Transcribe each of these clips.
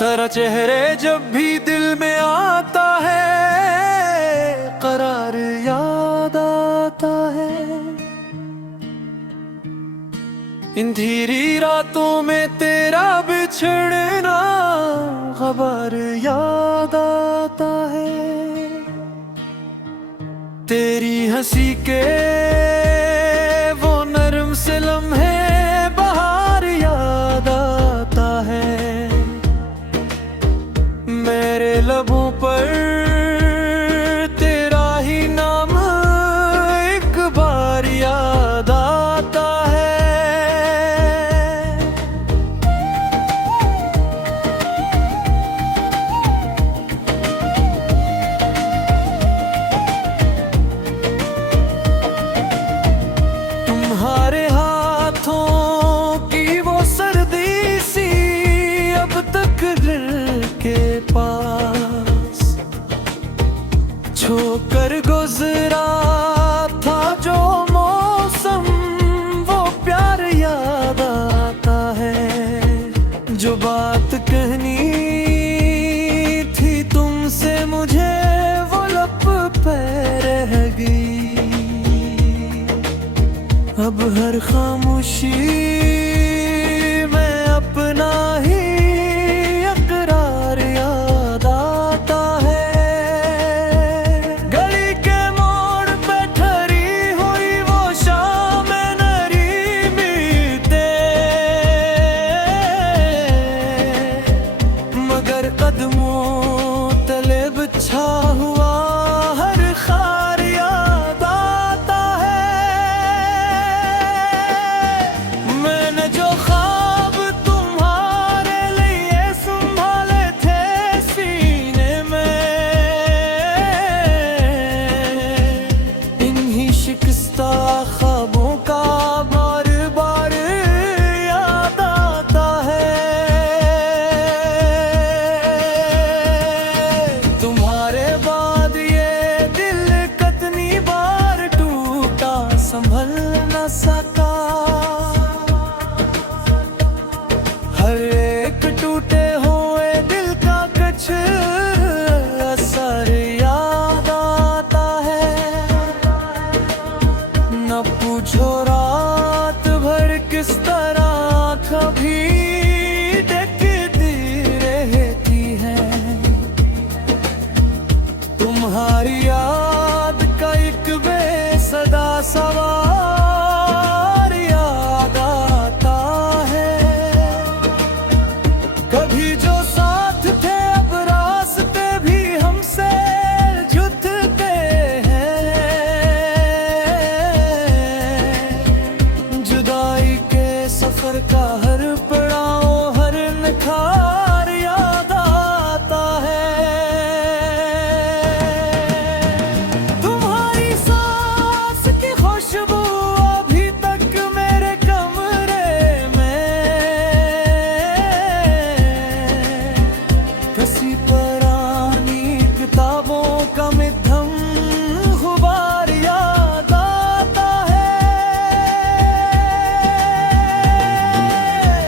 तेरा चेहरे जब भी दिल में आता है, करार याद आता है। इन धीरी रातों में तेरा बिछड़ना खबर याद आता है। तेरी हंसी के वो नरम से लम्हे बाहर याद आता है। मेरे लबों पर तेरा ही नाम एक बार याद आता है। तुम्हारे हाथों की वो सर्दी सी अब तक दिल के पास छोकर गुजरा था जो मौसम, वो प्यार याद आता है। जो बात कहनी थी तुमसे मुझे वो लब पे रह गई। अब हर खामोशी में अपना ही अकरार याद आता है। गली के मोड़ पे ठहरी हुई वो शाम नरी बीते, मगर कदमों तले बिछा हुआ हर खार याद आता है। मैंने जो ख्वाब तुम्हारे लिए संभाले थे सीने में, इन्हीं शिकस्ता ख्वाबों का बार बार याद आता है। तुम्हारे बाद ये दिल कितनी बार टूटा संभल न सका। हर एक टूटे हुए दिल का कुछ असर याद आता है। न पूछो रात भर किस तरह कभी देखती रहती है। तुम्हारी याद का एक बेसदा सवार याद आता है। कभी जो साथ थे अब रास्ते भी हमसे जुटते हैं। जुदाई के सफर का हर पड़ाव हर निखार याद आता है। तुम्हारी सांस की खुशबू अभी तक मेरे कमरे में, कसी पुरानी किताबों का मिधम गुबार याद आता है।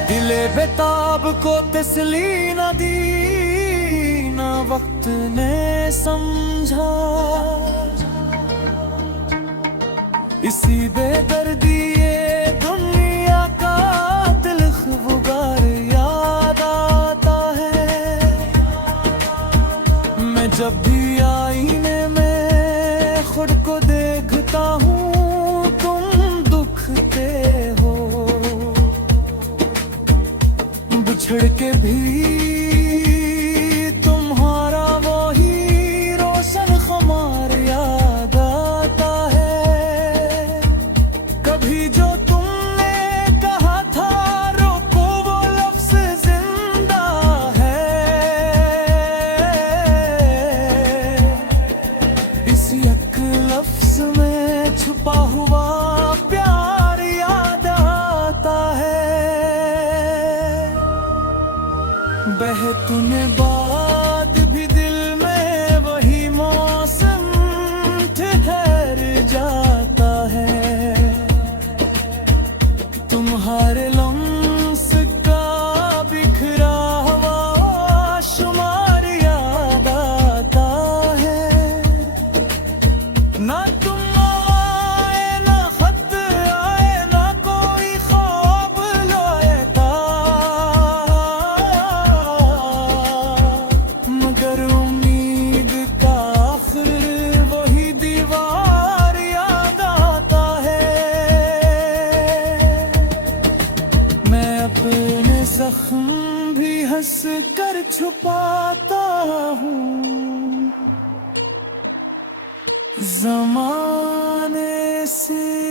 दिले बेताब को तसली न दी न वक्त ने समझा। इसी बेदर्दी ये दुनिया का तिल्ख गुबार याद आता है। मैं जब भी आईने में खुद को देखता हूँ तुम दुखते हो। बिछड़ के भी तुम्हारा वही रोशन खुमार याद आता है। कभी जो तुमने कहा था रोको वो लफ्ज़ जिंदा है। इस एक लफ्ज़ में छुपा हुआ प्यार याद आता है। हंस कर छुपाता हूँ जमाने से